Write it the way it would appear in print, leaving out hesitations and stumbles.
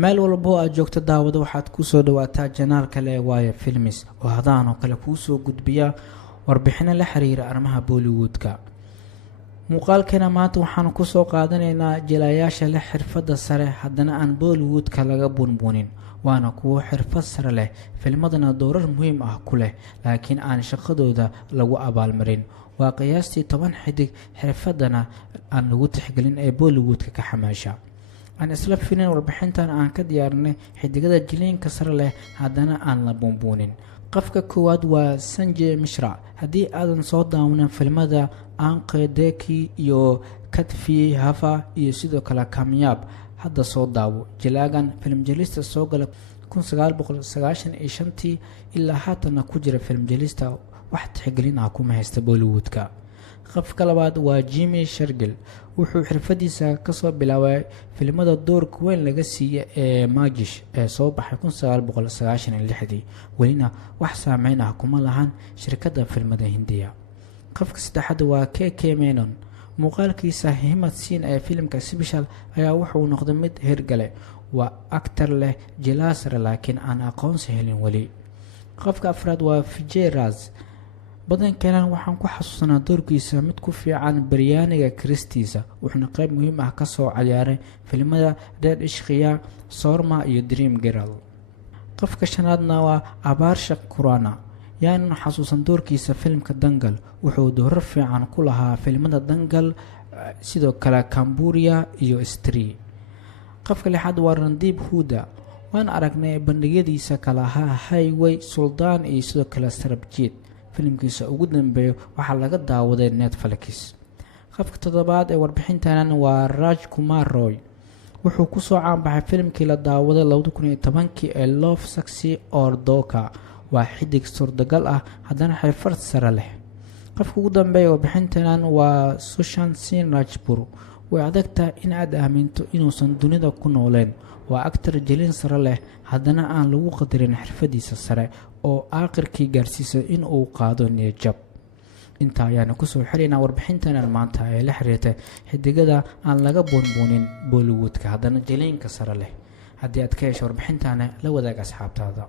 meel walba oo aad joogto daawado waxaad ku soo dhawaataa janaal kale waaye filmis oo hadaan oo kale kuu soo gudbiya warbixino la xiriira arrimaha Bollywoodka. muuqaalkeena maanta waxaan ku soo qaadanaynaa jilayaasha leh xirfadda sare haddana aan Bollywoodka laga bunbuunin, waana kuwo xirfad sare leh, filmadana doorar muhiim ah ku leh, laakiin aan shaqadooda lagu abaalmarin. waa qiyaastii 10 xidig xirfadana aan lagu tixgelin ee Bollywoodka ka xamaasha. aan isla fiirin warbixintan aan ka diyaarinay xidigada jileenka sare leh haddana aan la bunbuunin. qofka koowaad waa Sanjay Mishra. haddii aadan soo daawanin filmada Aanqe Deki iyo Katfi Hafa iyo sidoo kale Kamyab, hadda soo daawo. jilaagan film jelista soo gala 1995 ilaa haatana ku jira film jelista wax tixgelin ah kuma haysta Bollywoodka. qofka labaad waa Jimmy Shergill. wuxuu xirfadiisa ka soo bilaabay filmada doorka weyn laga siiyay ee Magish ee soo baxay 1996, welina wax saameyn ah kuma lahan shirkadda filmada Hindiya. qofka saddexaad waa KK Menon. muuqaalkiisa himad siin ee filimka Special ayaa wuxuu noqday mid hirgale. waa actor leh jilaasar laakiin aan aqoonsi helin weli. qofka afraad waa Vijay Raz. badankeena waxaan ku xasuusanaa doorkiisa mid ku fiican baryaaniga Kristiisa, wuxuuna qayb muhiim ah ka soo ciyaaray filimada Dead Ishqiya, Sorma iyo Dream Girl. qofka shanaadna waa Abarsha Kurana. yaanan xasuusan doorkiisa filimka Dangal, wuxuu doorar fiican ku lahaa filimada Dangal, sidoo kale Cambodia iyo Stree. qofka lixaad waa Randeep Hooda. waan aragnay bandhigyadiisa kala ahaa Highway, Sultan iyo sidoo kale Sarabjit. filimkiisa ugu dambeeya waxaa laga daawaday Netflix. qofka toddobaad ee warbixintan waa Raj Kumar Roy. wuxuu ku soo caanbaxay filimkii la daawaday 2010 ee Love, Sexy or Dhoka. waa xidig suurtagal ah haddana xirfad sare leh. qofka ugu dambeeya warbixintan waa Sushant Singh Rajpur. way adagtahay in aad aaminto inuusan dunida ku nooleen. waa actor jilin sare leh haddana aan lagu qadarin xirfadiisa sare oo aakhirkii gaarsiisay in uu qaado niyad-jab. intaa ayaanu kusoo xiraynaa warbixintan maanta ee la xiriirtay xidigada aan laga bunbuunin Bollywoodka haddana jileenka sare leh. haddii aad ka hesho warbixintan la wadaag asxaabtaada.